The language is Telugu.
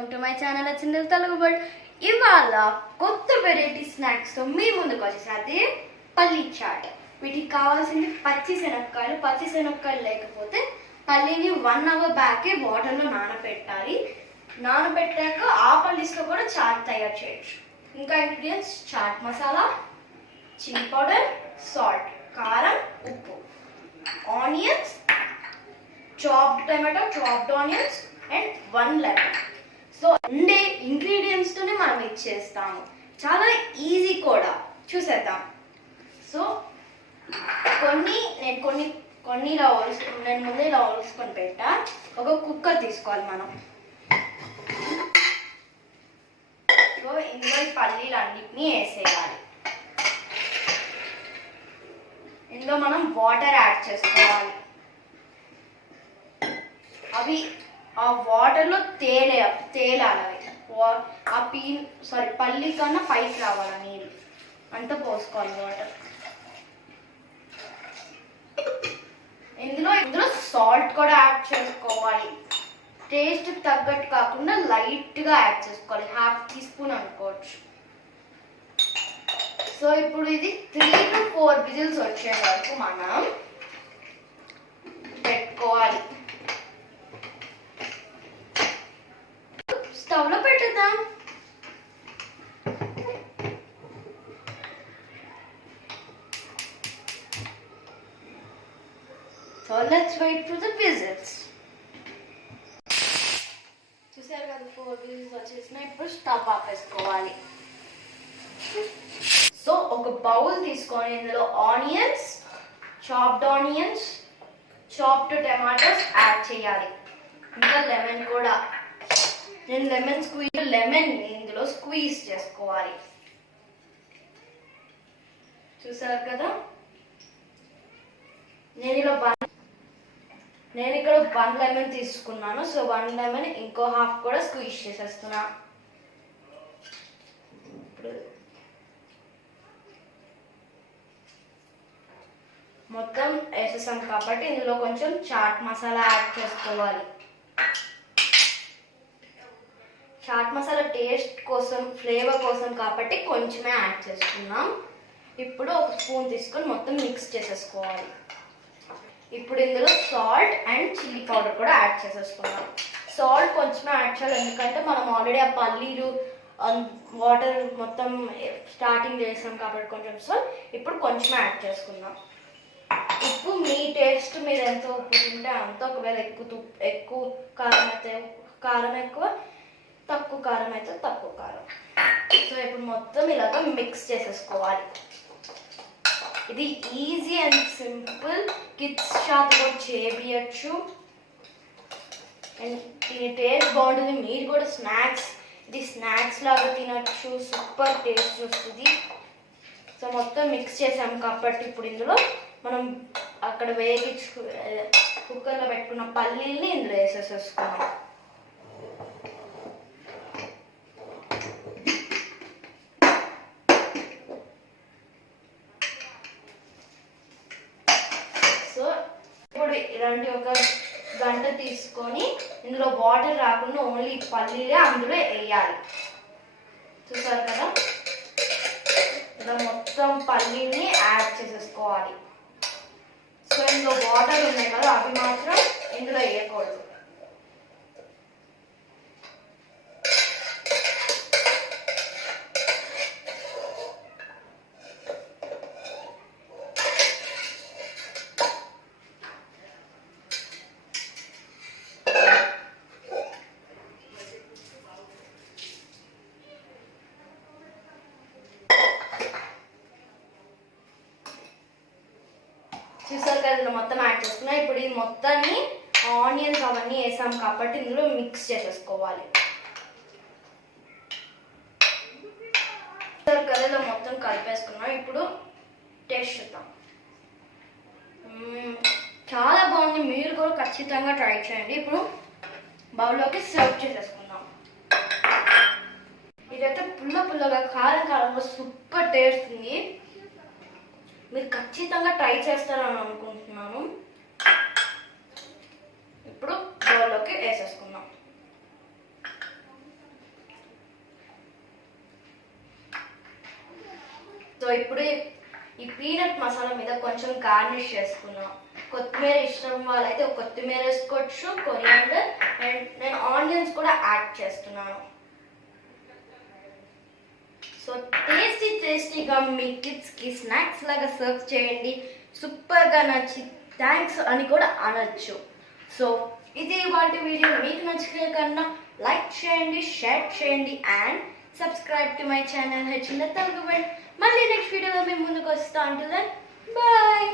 వెల్కమ్ టు మై ఛానల్ వచ్చింది తెలుగు బట్ ఇవాళ కొత్త వెరైటీ స్నాక్స్ తో మీ ముందుకు వచ్చేసరి పల్లి చాట్. వీటికి కావాల్సింది పచ్చి శనక్కాయలు లేకపోతే పల్లీని 1 అవర్ బ్యాకే వాటర్లో నానబెట్టాలి. నానబెట్టాక ఆ పల్లీస్తో కూడా చాట్ తయారు చేయొచ్చు. ఇంకా ingredients chaat masala, chilli powder, salt, కారం, ఉప్పు, onions, chopped tomato, chopped onions and 1 lemon. So ఉండే ఇంగ్రీడియంట్స్ తోనే మనం ఇచ్చేస్తాము. చాలా ఈజీ కూడా. చూసేద్దాం. సో నేను ముందే ఇలా ఒలుసుకొని పెట్టా. ఒక కుక్కర్ తీసుకోవాలి మనం. సో ఇందులో ఈ పల్లీలు అన్నిటినీ వేసేయాలి. ఇందులో మనం వాటర్ యాడ్ చేసుకోవాలి. అవి ఆ వాటర్లో తేలాలి. పల్లి కన్నా పైకి రావాలి నీళ్ళు అంతా పోసుకోవాలి వాటర్. ఇందులో సాల్ట్ కూడా యాడ్ చేసుకోవాలి. టేస్ట్ తగ్గట్టు కాకుండా లైట్గా యాడ్ చేసుకోవాలి. 1/2 టీ స్పూన్ అనుకోవచ్చు. సో ఇప్పుడు ఇది 3 to 4 విజిల్స్ వచ్చే వరకు మనం పెట్టుకోవాలి. స్టవ్ లో పెట్టుదాం. So let's wait for the whistles. చూసారు కదా 4 విజిల్స్ వచ్చేసినాయి. ఇప్పుడు స్టవ్ ఆపేసుకోవాలి. సో ఒక బౌల్ తీసుకొని ఇందులో ఆనియన్స్, చాప్డ్ టమాటోస్ యాడ్ చేయాలి. ఇంకా లెమన్ కూడా. నేను లెమన్ ఇందులో స్క్వీజ్ చేసుకోవాలి. చూసారు కదా. నేను ఇక్కడ 1 లెమన్ తీసుకున్నాను. సో 1 లెమన్ ఇంకో 1/2 కూడా స్క్వీజ్ చేసేస్తున్నా. మొత్తం వేసేసాం కాబట్టి ఇందులో కొంచెం చాట్ మసాలా యాడ్ చేసుకోవాలి. చాట్ మసాలా టేస్ట్ కోసం, ఫ్లేవర్ కోసం కాబట్టి కొంచెమే యాడ్ చేసుకున్నాం. ఇప్పుడు ఒక స్పూన్ తీసుకొని మొత్తం మిక్స్ చేసేసుకోవాలి. ఇప్పుడు ఇందులో సాల్ట్ అండ్ చిల్లీ పౌడర్ కూడా యాడ్ చేసేసుకున్నాం. సాల్ట్ కొంచెమే యాడ్ చేయాలి, ఎందుకంటే మనం ఆల్రెడీ ఆ పల్లీలు వాటర్ మొత్తం స్టార్టింగ్ చేసాం కాబట్టి కొంచెం సాల్ట్. ఇప్పుడు కొంచెం యాడ్ చేసుకుందాం. ఉప్పు మీ టేస్ట్, మీరు ఎంత ఉప్పు తింటే అంత. ఒకవేళ ఎక్కువ కారం అయితే కారం ఎక్కువ, తక్కువ కారం అయితే తక్కువ కారం. సో ఇప్పుడు మొత్తం ఇలాగ మిక్స్ చేసేసుకోవాలి. ఇది easy and simple. Kids shop కూడా చేయచ్చు. అండ్ దీని టేస్ట్ బాగుంటుంది. మీరు కూడా ఇది స్నాక్స్ లాగా తినచ్చు. సూపర్ టేస్ట్ వస్తుంది. సో మొత్తం మిక్స్ చేసాం కాబట్టి ఇప్పుడు ఇందులో మనం అక్కడ కుక్కర్లో పెట్టుకున్న పల్లీల్ని ఇందులో వేసేసేసుకున్నాం. సో ఇప్పుడు ఇలాంటి ఒక గంట తీసుకొని ఇందులో వాటర్ రాకుండా ఓన్లీ పల్లీలే అందులో వేయాలి. చూసారు కదా. ఇలా మొత్తం పల్లీని యాడ్ చేసేసుకోవాలి. సో ఇందులో వాటర్ ఉన్నాయి కదా, అవి మాత్రం ఇందులో వేయకూడదు. చూసారు కదా, ఇందులో మొత్తం యాడ్ చేసుకున్నా. ఇప్పుడు ఈ మొత్తాన్ని ఆనియన్స్ అవన్నీ వేసాం కాబట్టి ఇందులో మిక్స్ చేసేసుకోవాలి. చూసారు కదా, ఇలా మొత్తం కలిపేసుకున్నాం. ఇప్పుడు టేస్ట్ చూద్దాం. చాలా బాగుంది. మీరు కూడా ఖచ్చితంగా ట్రై చేయండి. ఇప్పుడు బౌల్లోకి సర్వ్ చేసేసుకుందాం. ఇదైతే పుల్లగా కారంగా సూపర్ టేస్ట్ ఉంది. మీరు ఖచ్చితంగా ట్రై చేస్తారని అనుకుంటున్నాను. ఇప్పుడు బౌల్లోకి వేసేసుకుందాం. ఇప్పుడు ఈ పీనట్ మసాలా మీద కొంచెం గార్నిష్ చేసుకున్నాం. కొత్తిమీర ఇష్టం వాళ్ళైతే కొత్తిమీర వేసుకోవచ్చు, కొరియాండర్, అండ్ నేను ఆనియన్స్ కూడా యాడ్ చేస్తున్నాను. సో టేస్టీగా మీ కిడ్స్కి స్నాక్స్ లాగా సర్వ్ చేయండి. సూపర్గా నచ్చి థ్యాంక్స్ అని కూడా అనొచ్చు. సో ఇది ఇవాళ వీడియో. మీకు నచ్చిన కన్నా లైక్ చేయండి, షేర్ చేయండి and subscribe to my channel హెచ్చింద తెలుగు. మళ్ళీ నెక్స్ట్ వీడియోలో మేము ముందుకు వస్తాం. Until then bye.